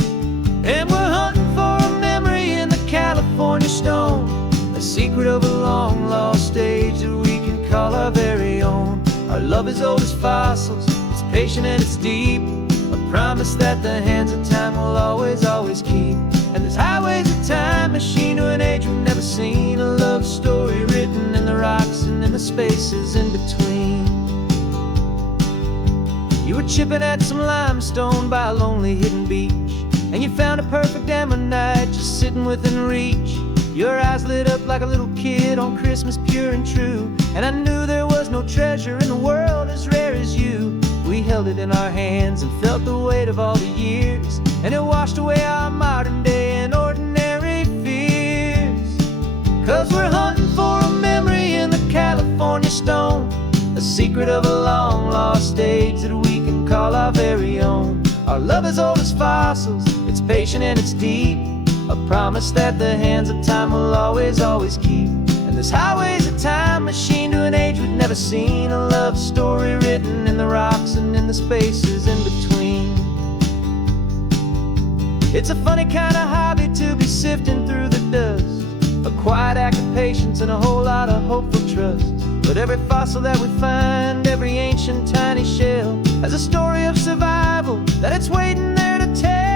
And we're hunting for a memory in the California stone, a secret of a long lost age that we can call our very own. Our love is old as fossils, it's patient and it's deep, a promise that the hands of time will always, always keep. And this highway's a time machine to an age we've never seen, a love story written in the rocks and in the spaces in between. You were chipping at some limestone by a lonely hidden beach, and you found a perfect ammonite just sitting within reach. Your eyes lit up like a little kid on Christmas, pure and true, and I knew there was no treasure in the world as rare as you. We held it in our hands and felt the weight of all the years, and it washed away our modern day and ordinary fears. 'Cause we're hunting for a memory in the California stone, a secret of a long lost age that we can call our very own. Our love is old as fossils, it's patient and it's deep, a promise that the hands of time will always, always keep. And this highway's a time machine to an age we've never seen, a love story written in the rocks and in the spaces in between. It's a funny kind of hobby to be sifting through the dust, a quiet act of patience and a whole lot of hopeful trust. But every fossil that we find, every ancient tiny shell, has a story of survival that it's waiting there to tell.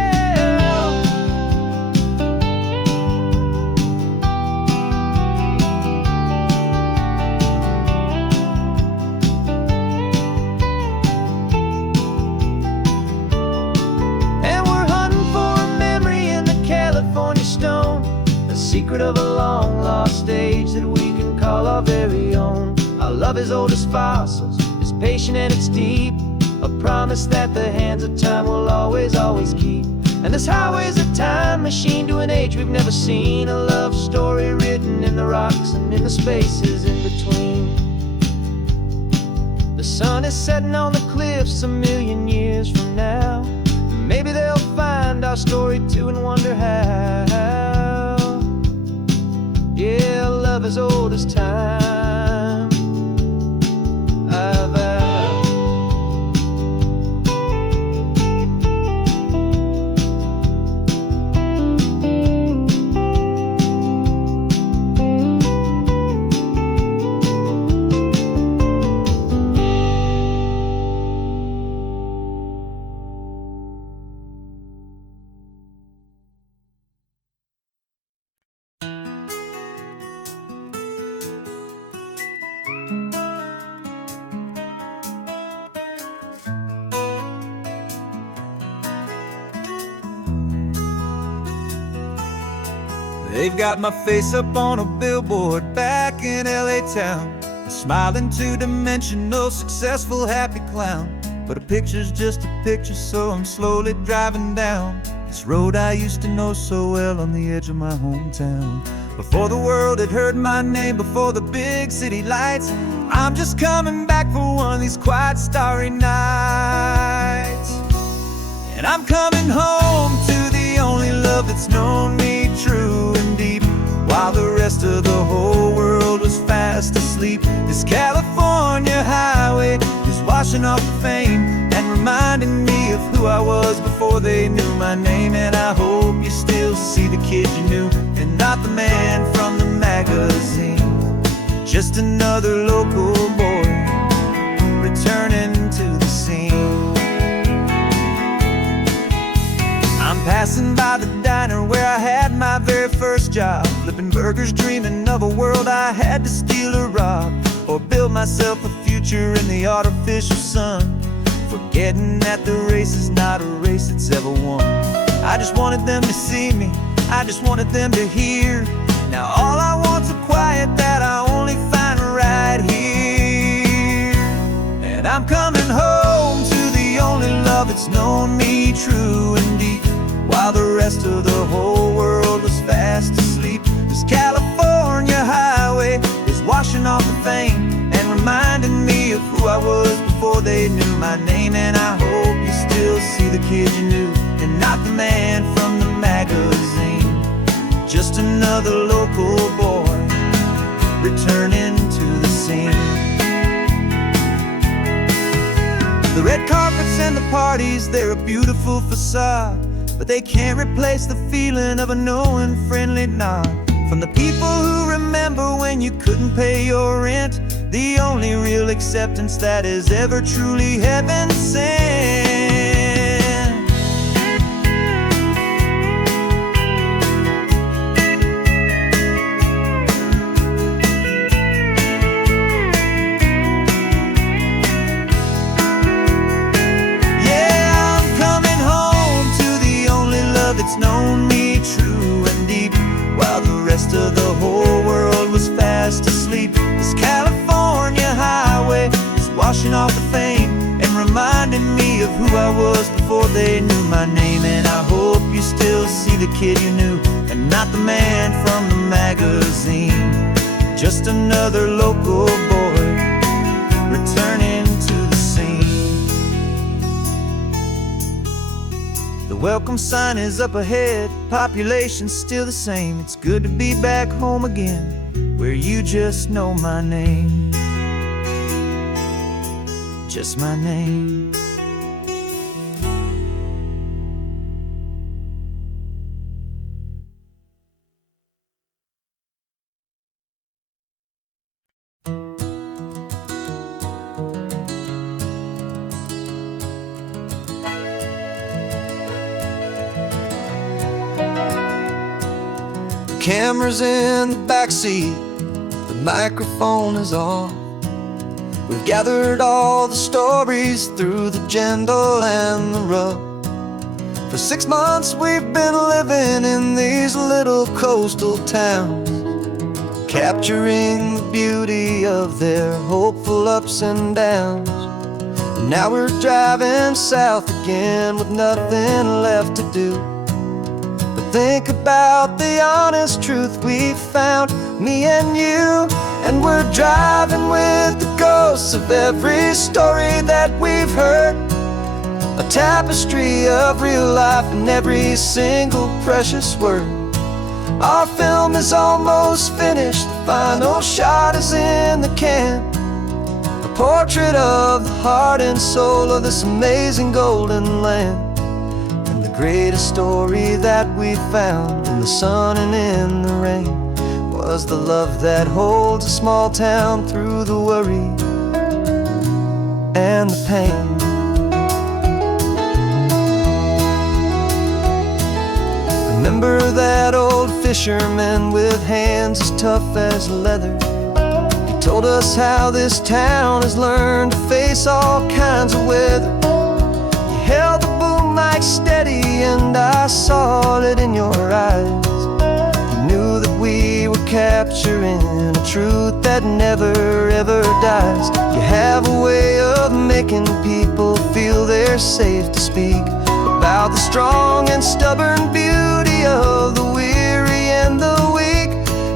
Secret of a long lost age that we can call our very own. Our love is old as fossils, it's patient and it's deep, a promise that the hands of time will always, always keep. And this highway's a time machine to an age we've never seen, a love story written in the rocks and in the spaces in between. The sun is setting on the cliffs a million years from now, maybe they'll find our story too and wonder how. Yeah, love as old as time, I vow. They've got my face up on a billboard back in LA town, a smiling two-dimensional, successful, happy clown. But a picture's just a picture, so I'm slowly driving down this road I used to know so well on the edge of my hometown. Before the world had heard my name, before the big city lights I'm just coming back for one of these quiet starry nights. And I'm coming home to the only love that's known me true and deep, while the rest of the whole world was fast asleep. This California highway is washing off the fame and reminding me of who I was before they knew my name. And I hope you still see the kid you knew, and not the man from the magazine. Just another local boy returning to the scene. I'm passing by the diner where I had my very first job, flipping burgers, dreaming of a world I had to steal or rob, or build myself a future in the artificial sun, forgetting that the race is not a race that's ever won. I just wanted them to see me, I just wanted them to hear. Now all I want's a quiet that I only find right here. And I'm coming home to the only love that's known me true and deep, while the rest of the whole world was fast asleep. This California highway is washing off the fame and reminding me of who I was before they knew my name. And I hope you still see the kid you knew, and not the man from the magazine. Just another local boy returning to the scene. The red carpets and the parties, they're a beautiful facade, but they can't replace the feeling of a knowing, friendly nod from the people who remember when you couldn't pay your rent. The only real acceptance that is ever truly heaven sent. It's known me true and deep, while the rest of the whole world was fast asleep. This California highway is washing off the fame and reminding me of who I was before they knew my name. And I hope you still see the kid you knew, and not the man from the magazine. Just another local boy returning to the scene. The welcome sign is up ahead, population's still the same. It's good to be back home again, where you just know my name. Just my name. Camera's in the backseat, the microphone is on. We've gathered all the stories through the gentle and the rough. For 6 months we've been living in these little coastal towns, capturing the beauty of their hopeful ups and downs. And now we're driving south again with nothing left to do. Think about the honest truth we found, me and you. And we're driving with the ghosts of every story that we've heard, a tapestry of real life in every single precious word. Our film is almost finished, the final shot is in the can, a portrait of the heart and soul of this amazing golden land. The greatest story that we found in the sun and in the rain was the love that holds a small town through the worry and the pain. Remember that old fisherman with hands as tough as leather? He told us how this town has learned to face all kinds of weather. You held the boom mic steady and I saw it in your eyes. You knew that we were capturing a truth that never ever dies. You have a way of making people feel they're safe to speak about the strong and stubborn beauty of the weary and the weak.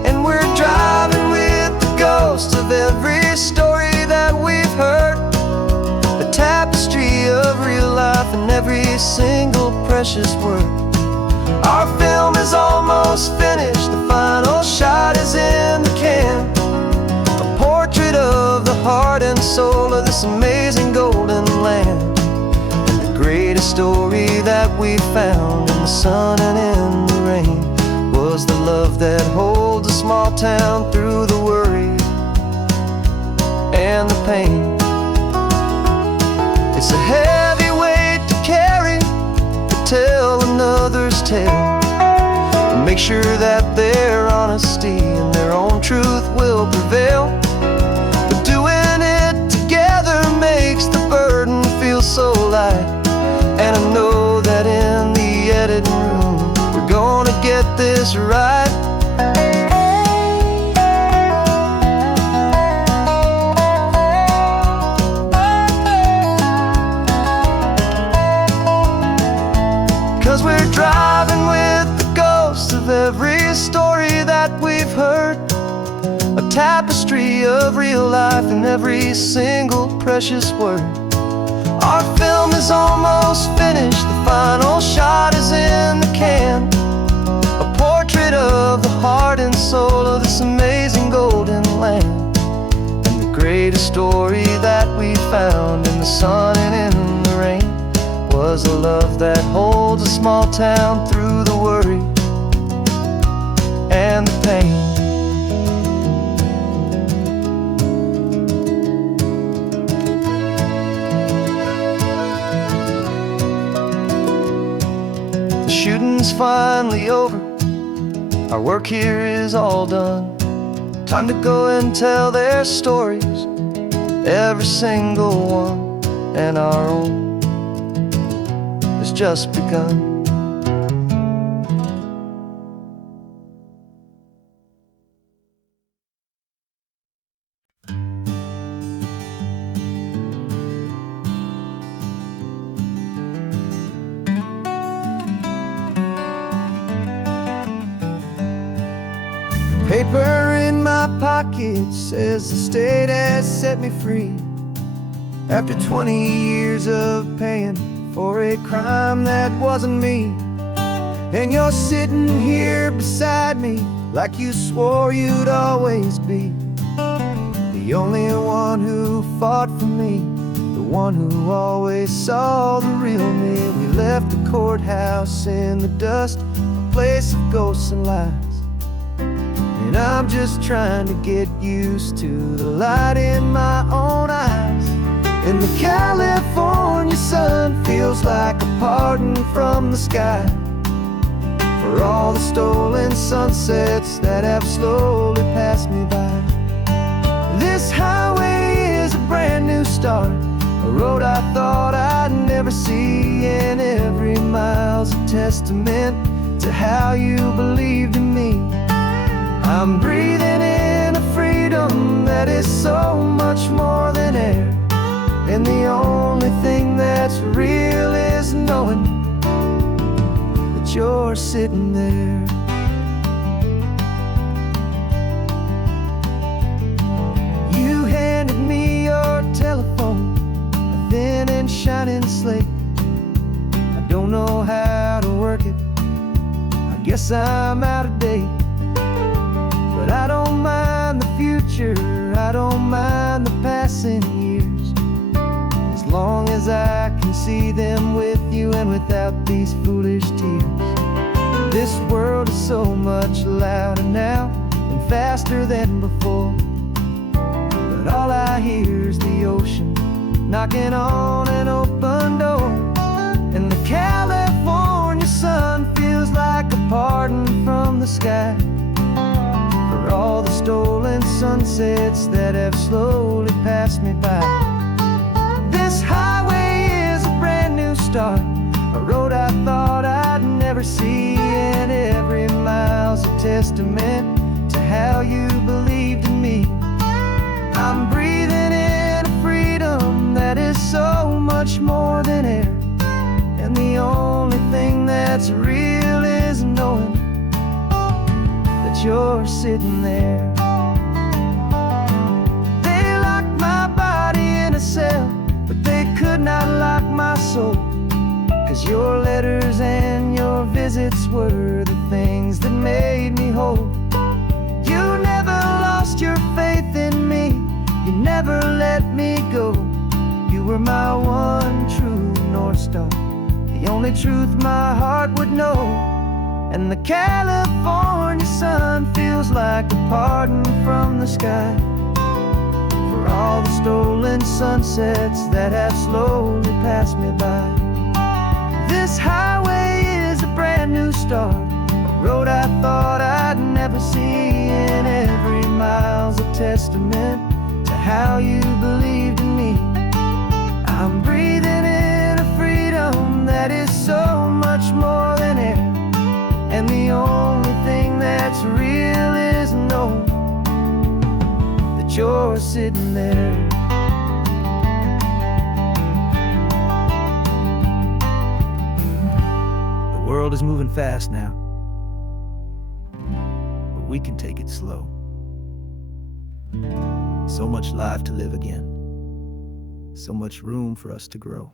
And we're driving with the ghosts of every story every single precious word. Our film is almost finished, the final shot is in the can. A portrait of the heart and soul of this amazing golden land. And the greatest story that we found in the sun and in the rain was the love that holds a small town through the worry and the pain. It's a heavy weight to carry, to tell another's tale, and make sure that their honesty and their own truth will prevail. But doing it together makes the burden feel so light. And I know that in the editing room we're gonna get this right. 'Cause we're driving with the ghosts of every story that we've heard, a tapestry of real life in every single precious word. Our film is almost finished, the final shot is in the can. A portrait of the heart and soul of this amazing golden land. And the greatest story that we found in the sun and in the rain was a love that holds a small town through the worry and the pain. The shooting's finally over, our work here is all done. Time to go and tell their stories, every single one, and our own has just begun. Paper in my pocket says the state has set me free after 20 years of paying for a crime that wasn't me. And you're sitting here beside me like you swore you'd always be the only one who fought for me, the one who always saw the real me. We left the courthouse in the dust, a place of ghosts and lies. And I'm just trying to get used to the light in my own eyes. And the California sun feels like a pardon from the sky for all the stolen sunsets that have slowly passed me by. This highway is a brand new start, a road I thought I'd never see, and every mile's a testament to how you believed in me. I'm breathing in a freedom that is so much more than air, and the only thing that's real is knowing that you're sitting there. You handed me your telephone, a thin and shining slate. I don't know how to work it, I guess I'm out of date. But I don't mind the future, I don't mind the passing years, as long as I can see them with you and without these foolish tears. This world is so much louder now and faster than before, but all I hear is the ocean knocking on an open door. And the California sun feels like a pardon from the sky for all the stolen sunsets that have slowly passed me by. This highway is a brand new start, a road I thought I'd never see, and every mile's a testament to how you believed in me. I'm breathing in a freedom that is so much more than air, and the only thing that's real is knowing that you're sitting there. They locked my body in a cell, but they could not lock my soul, 'cause were the things that made me whole. You never lost your faith in me, you never let me go. You were my one true North Star, the only truth my heart would know. And the California sun feels like a pardon from the sky for all the stolen sunsets that have slowly passed me by. This highway is a brand new start, a road I thought I'd never see, and every mile's a testament to how you believed in me. I'm breathing in a freedom that is so much more than air, and the only thing that's real is knowing that you're sitting there. The world is moving fast now, but we can take it slow. So much life to live again, so much room for us to grow.